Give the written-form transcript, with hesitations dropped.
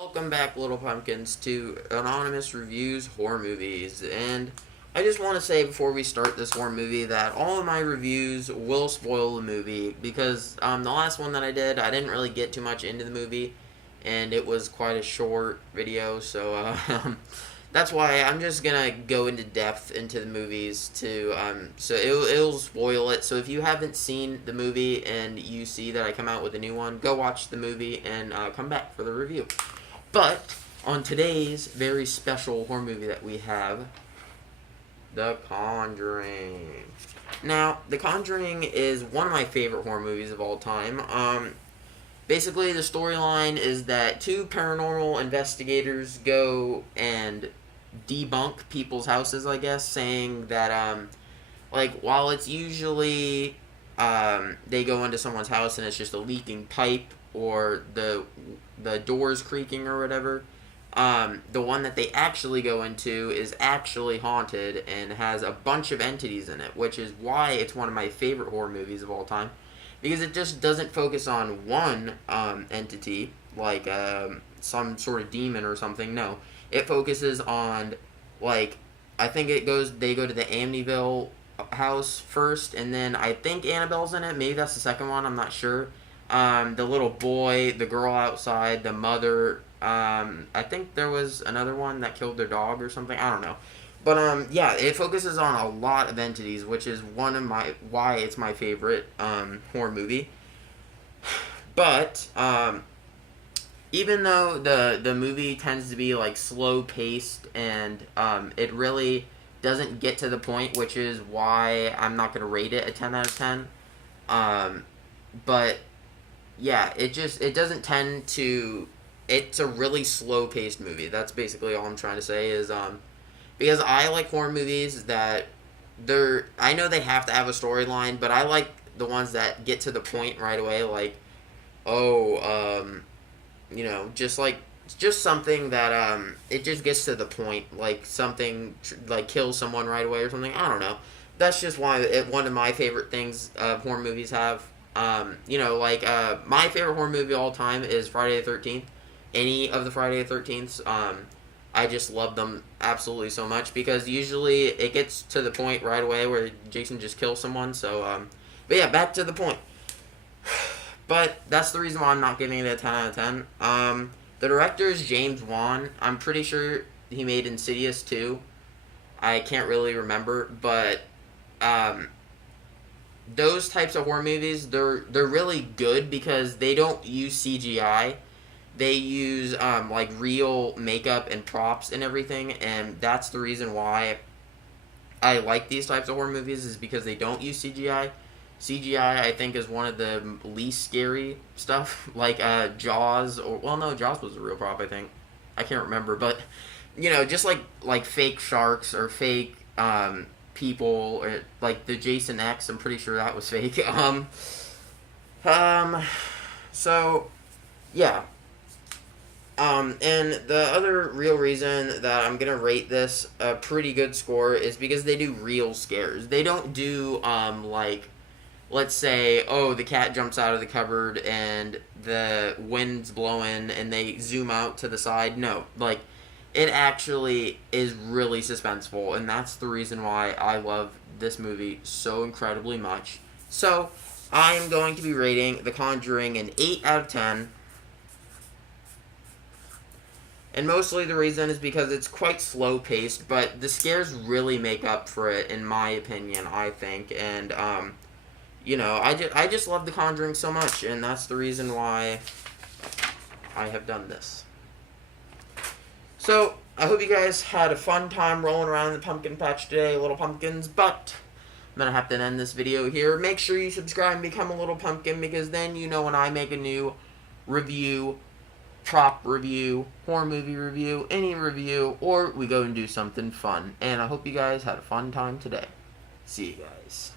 Welcome back, Little Pumpkins, to Anonymous Reviews Horror Movies. And I just want to say before we start this horror movie that all of my reviews will spoil the movie because the last one that I did, I didn't really get too much into the movie, and it was quite a short video, so that's why I'm just gonna go into depth into the movies so it'll spoil it. So if you haven't seen the movie and you see that I come out with a new one, go watch the movie and come back for the review. But on today's very special horror movie that we have, The Conjuring. Now, The Conjuring is one of my favorite horror movies of all time. Basically, the storyline is that two paranormal investigators go and debunk people's houses, I guess, saying that, while it's usually, they go into someone's house and it's just a leaking pipe or the doors creaking or whatever, the one that they actually go into is actually haunted and has a bunch of entities in it, which is why it's one of my favorite horror movies of all time, because it just doesn't focus on one entity, like some sort of demon or something. No, it focuses on, I think they go to the Amityville house first, and then I think Annabelle's in it. Maybe that's the second one, I'm not sure. The little boy, the girl outside, the mother, I think there was another one that killed their dog or something, I don't know. But, yeah, it focuses on a lot of entities, which is why it's my favorite, horror movie. But, even though the movie tends to be, slow-paced and, it really doesn't get to the point, which is why I'm not going to rate it a 10 out of 10. But yeah, it doesn't tend to, it's a really slow-paced movie. That's basically all I'm trying to say is, because I like horror movies that I know they have to have a storyline, but I like the ones that get to the point right away, just something that, it just gets to the point, like something, kills someone right away or something, I don't know. That's just why one of my favorite things horror movies have. My favorite horror movie of all time is Friday the 13th. Any of the Friday the 13ths, I just love them absolutely so much, because usually it gets to the point right away where Jason just kills someone, so, but yeah, back to the point. But that's the reason why I'm not giving it a 10 out of 10. The director is James Wan. I'm pretty sure he made Insidious 2. I can't really remember, but, those types of horror movies, they're really good because they don't use CGI. They use, real makeup and props and everything, and that's the reason why I like these types of horror movies, is because they don't use CGI. CGI, I think, is one of the least scary stuff, Jaws, Jaws was a real prop, I think. I can't remember, but, just like fake sharks or fake, people, or the Jason X, I'm pretty sure that was fake. So yeah. And the other real reason that I'm gonna rate this a pretty good score is because they do real scares. They don't do let's say, oh, the cat jumps out of the cupboard and the wind's blowing and they zoom out to the side. No, it actually is really suspenseful, and that's the reason why I love this movie so incredibly much. So, I am going to be rating The Conjuring an 8 out of 10. And mostly the reason is because it's quite slow-paced, but the scares really make up for it, in my opinion, I think. And, I just love The Conjuring so much, and that's the reason why I have done this. So, I hope you guys had a fun time rolling around the pumpkin patch today, little pumpkins, but I'm going to have to end this video here. Make sure you subscribe and become a little pumpkin, because then you know when I make a new review, prop review, horror movie review, any review, or we go and do something fun. And I hope you guys had a fun time today. See you guys.